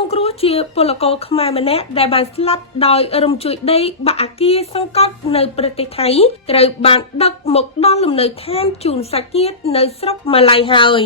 រងគ្រោះជាពលករខ្មែរម្នាក់ដែលបានស្លាប់ដោយរំជួយដីបាក់អគារសង្កត់នៅប្រទេសថៃត្រូវបានដឹកមកដល់លំនៅឋានជូនសាច់ញាតិនៅស្រុកម៉ាឡៃហើយ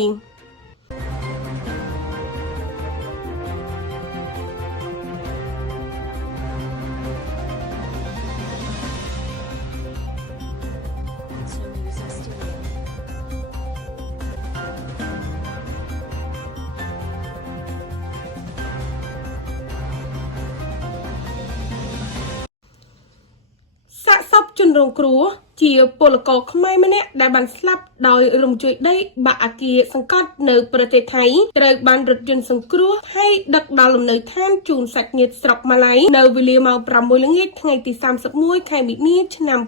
សាកសពជនរងគ្រោះជាពលករខ្មែរម្នាក់ដែលបានស្លាប់ដោយរំជួយដីបាក់អគារសង្កត់នៅប្រទេសថៃត្រូវបានរថយន្តសង្គ្រោះហើយដឹកដល់លំនៅឋានជូនសាច់ញាតិស្រុកម៉ាឡៃនៅវេលាម៉ោង 6 ល្ងាចថ្ងៃទី 31 ខែមីនា ឆ្នាំ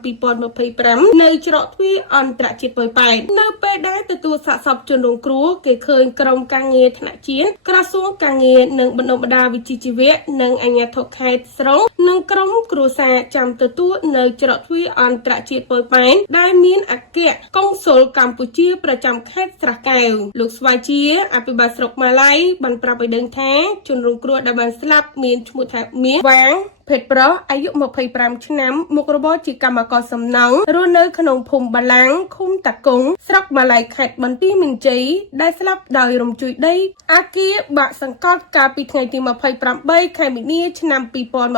2025 នៅច្រកទ្វារអន្តរជាតិប៉ោយប៉ែតនៅពេលដែលទទួលសាកសពជនរងគ្រោះគេឃើញក្រុមការងារថ្នាក់ជាតិក្រសួងការងារនិងបណ្ដុំបណ្ដាវិជ្ជាជីវៈនិងអាជ្ញាធរខេត្តស្រុងនិងក្រុមគ្រួសារចាំទទួលនៅច្រកទ្វារអន្តរជាតិប៉ោយប៉ែតដែលមានអគ្គកុងស៊ុលកម្ពុជាប្រចាំខេត្តស្រះកែវលោកស្វាយជាអភិបាលស្រុកម៉ាឡៃបានប្រាប់ឲ្យដឹងថាជនរងគ្រោះដែលបានស្លាប់មានឈ្មោះថាមាសវាងភេទប្រុសអាយុ 25 ឆ្នាំមុខរបរជាកម្មករសំណង់រស់នៅក្នុងភូមិបាឡាំងឃុំតាគង់ស្រុកម៉ាឡៃខេត្តបន្ទាយមានជ័យដែលស្លាប់ដោយរំជួយដីអគារបាក់សង្កត់កាលពីថ្ងៃទី 28 ខែមីនា ឆ្នាំ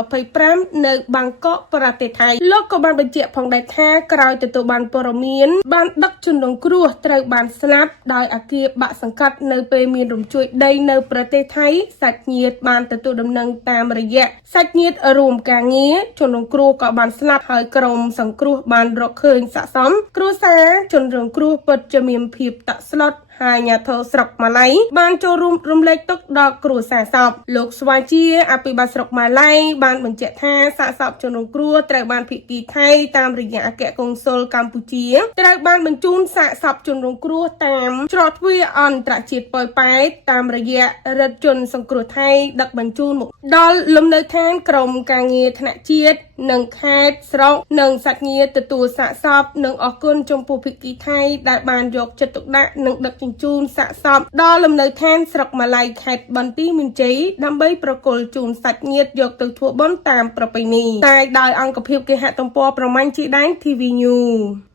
2025 នៅបាងកកប្រទេសថៃលោកក៏បានបញ្ជាក់ផងដែរថាក្រោយទទួលបានព័ត៌មានបានដឹកជនរងគ្រោះត្រូវបានស្លាប់ដោយអគារបាក់សង្កត់នៅពេលមានរំជួយដីនៅប្រទេសថៃសាច់ញាតិបានទទួលដំណឹងតាមរយៈសាច់ញាតិរួមការងារជនរងគ្រោះក៏បានស្លាប់ហើយក្រុមសង្គ្រោះបានរកឃើញស័ក្តិសមគ្រួសារជនរងគ្រោះពិតជាមានភាពតក់ស្លុតហើយអាជ្ញាធរស្រុកម៉ាឡៃបានចូលរួមរំលែកទុក្ខដល់គ្រួសារសពលោកស្វាយជាអភិបាលស្រុកម៉ាឡៃបានបញ្ជាក់ថាសាកសពជនរងគ្រោះត្រូវបានភាគីថៃតាមរយៈអគ្គកុងស៊ុលកម្ពុជាត្រូវបានបញ្ជូនសាកសពជនរងគ្រោះតាមច្រកទ្វារអន្តរជាតិប៉ោយប៉ែតតាមរយៈរថយន្តសង្គ្រោះថៃដឹកបញ្ជូនមកដល់លំនៅឋានក្រុមការងារថ្នាក់ជាតិនិងខេត្តស្រុកនិងសាច់ញាតិទទួលសាកសពនិងអរគុណចំពោះភាគីថៃដែលបានយកចិត្តទុកដាក់និងដឹកជញ្ជូនសាកសពដល់លំនៅឋានស្រុកម៉ាឡៃខេត្តបន្ទាយមានជ័យដើម្បីប្រគល់ជូនសាច់ញាតិយកទៅធ្វើបុណ្យតាមប្រពៃណីតែដោយអង្គភាពគេហទំព័រប្រមាញ់ជាដែន TV News